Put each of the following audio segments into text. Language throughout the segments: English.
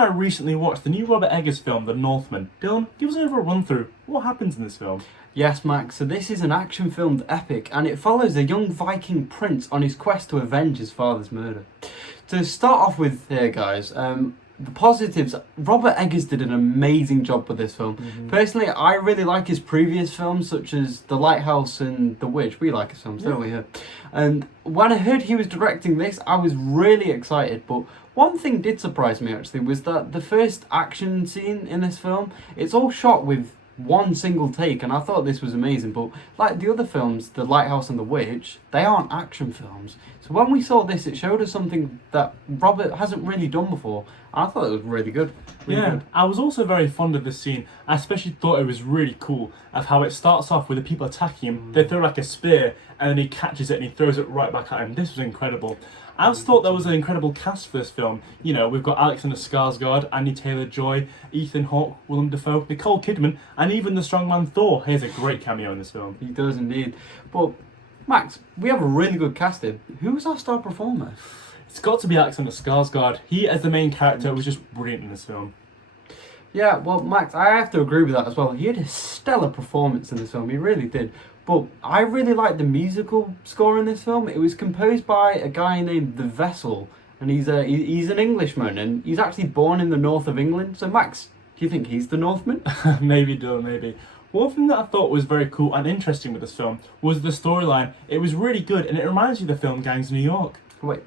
I recently watched the new Robert Eggers film, The Northman. Dylan, give us over a run through. What happens in this film? Yes, Max, so this is an action-filmed epic, and it follows a young Viking prince on his quest to avenge his father's murder. To start off with here, guys, the positives, Robert Eggers did an amazing job with this film. Personally, I really like his previous films, such as The Lighthouse and The Witch. We like his films, don't we? Yeah. And when I heard he was directing this, I was really excited, but one thing did surprise me, actually, was that the first action scene in this film, it's all shot with one single take, and I thought this was amazing. But like the other films, The Lighthouse and The Witch, they aren't action films. So when we saw this, it showed us something that Robert hasn't really done before. I thought it was really good. Good. I was also very fond of this scene. I especially thought it was really cool of how it starts off with the people attacking him. They throw like a spear, and then he catches it and he throws it right back at him. This was incredible. I also thought there was an incredible cast for this film. You know, we've got Alexander Skarsgård, Andy Taylor-Joy, Ethan Hawke, Willem Dafoe, Nicole Kidman, and even the strongman Thor. Here's a great cameo in this film. He does indeed. But Max, we have a really good casting. Who was our star performer? It's got to be Alexander Skarsgård. He, as the main character, was just brilliant in this film. Yeah, well, Max, I have to agree with that as well. He had a stellar performance in this film. He really did. But I really liked the musical score in this film. It was composed by a guy named The Vessel, and he's an Englishman, and he's actually born in the north of England. So, Max, do you think he's the Northman? Maybe, Dylan, maybe. One thing that I thought was very cool and interesting with this film was the storyline. It was really good, and it reminds you of the film Gangs of New York. Wait,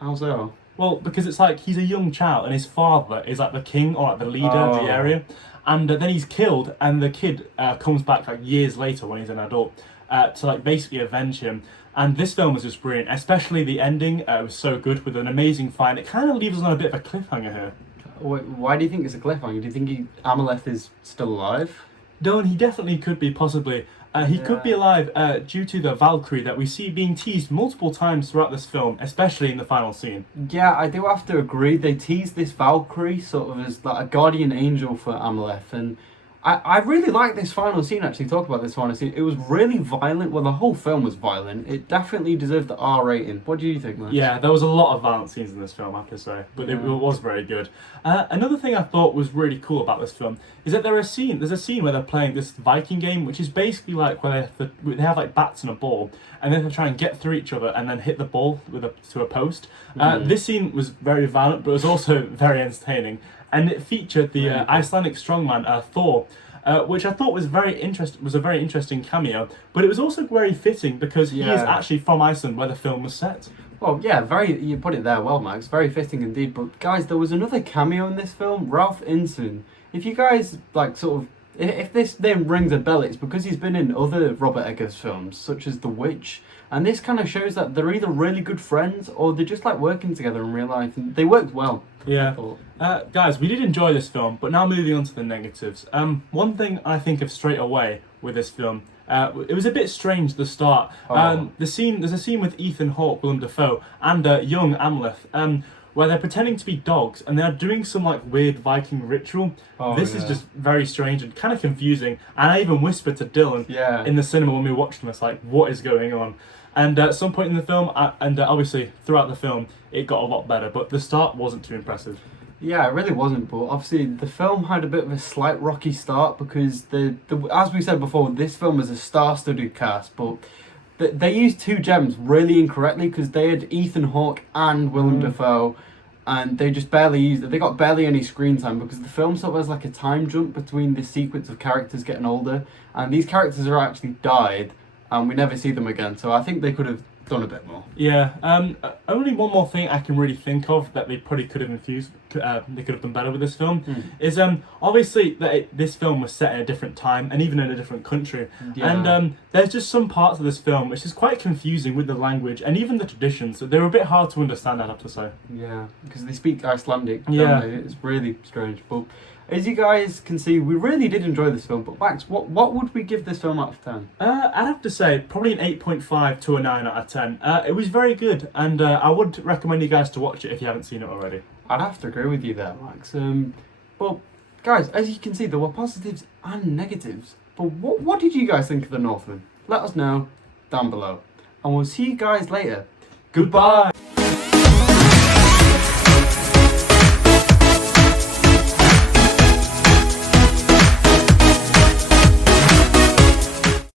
how's that? Well, because it's like he's a young child, and his father is like the king or like the leader of the area. And then he's killed, and the kid comes back like years later when he's an adult to like basically avenge him. And this film was just brilliant, especially the ending. It was so good with an amazing fight. It kind of leaves us on a bit of a cliffhanger here. Why do you think it's a cliffhanger? Do you think Amaleth is still alive? Dylan, he definitely could be, possibly. He could be alive due to the Valkyrie that we see being teased multiple times throughout this film, especially in the final scene. Yeah, I do have to agree. They teased this Valkyrie sort of as like a guardian angel for Amaleth, and I really like this final scene, actually. Talk about this final scene. It was really violent. Well, the whole film was violent. It definitely deserved the R rating. What do you think, man? Yeah, there was a lot of violent scenes in this film, I have to say, but it was very good. Another thing I thought was really cool about this film is that there's a scene where they're playing this Viking game, which is basically like where they have like bats and a ball, and then they try and get through each other and then hit the ball to a post. This scene was very violent, but it was also very entertaining. And it featured the Icelandic strongman Thor, which I thought was a very interesting cameo. But it was also very fitting because he is actually from Iceland, where the film was set. Well, yeah, you put it there well, Max. Very fitting indeed. But guys, there was another cameo in this film, Ralph Inson. If you guys like sort of, if this name rings a bell, it's because he's been in other Robert Eggers films, such as The Witch. And this kind of shows that they're either really good friends or they're just like working together in real life. And they worked well. Yeah. Guys, we did enjoy this film, but now moving on to the negatives. One thing I think of straight away with this film, it was a bit strange at the start. There's a scene with Ethan Hawke, Willem Dafoe, and young Amaleth, where they're pretending to be dogs and they're doing some like weird Viking ritual. This is just very strange and kind of confusing. And I even whispered to Dylan in the cinema when we watched them, it's like, what is going on? And at some point in the film, and obviously throughout the film, it got a lot better, but the start wasn't too impressive. Yeah, it really wasn't, but obviously the film had a bit of a slight rocky start because as we said before, this film was a star-studded cast, but they used two gems really incorrectly because they had Ethan Hawke and Willem Dafoe, and they just barely used it. They got barely any screen time because the film sort of has like a time jump between the sequence of characters getting older, and these characters are actually died, and we never see them again. So I think they could have done a bit more. Yeah. Only one more thing I can really think of that they probably could have infused. They could have done better with this film is obviously that this film was set at a different time and even in a different country. And there's just some parts of this film which is quite confusing with the language and even the traditions. So they're a bit hard to understand, I'd have to say. Yeah, because they speak Icelandic. Don't they? It's really strange. But as you guys can see, we really did enjoy this film. But Max, what would we give this film out of 10? I'd have to say probably an 8.5 to a 9 out of 10. It was very good, and I would recommend you guys to watch it if you haven't seen it already. I'd have to agree with you there, Max. But guys, as you can see, there were positives and negatives. But what did you guys think of The Northman? Let us know down below. And we'll see you guys later. Goodbye!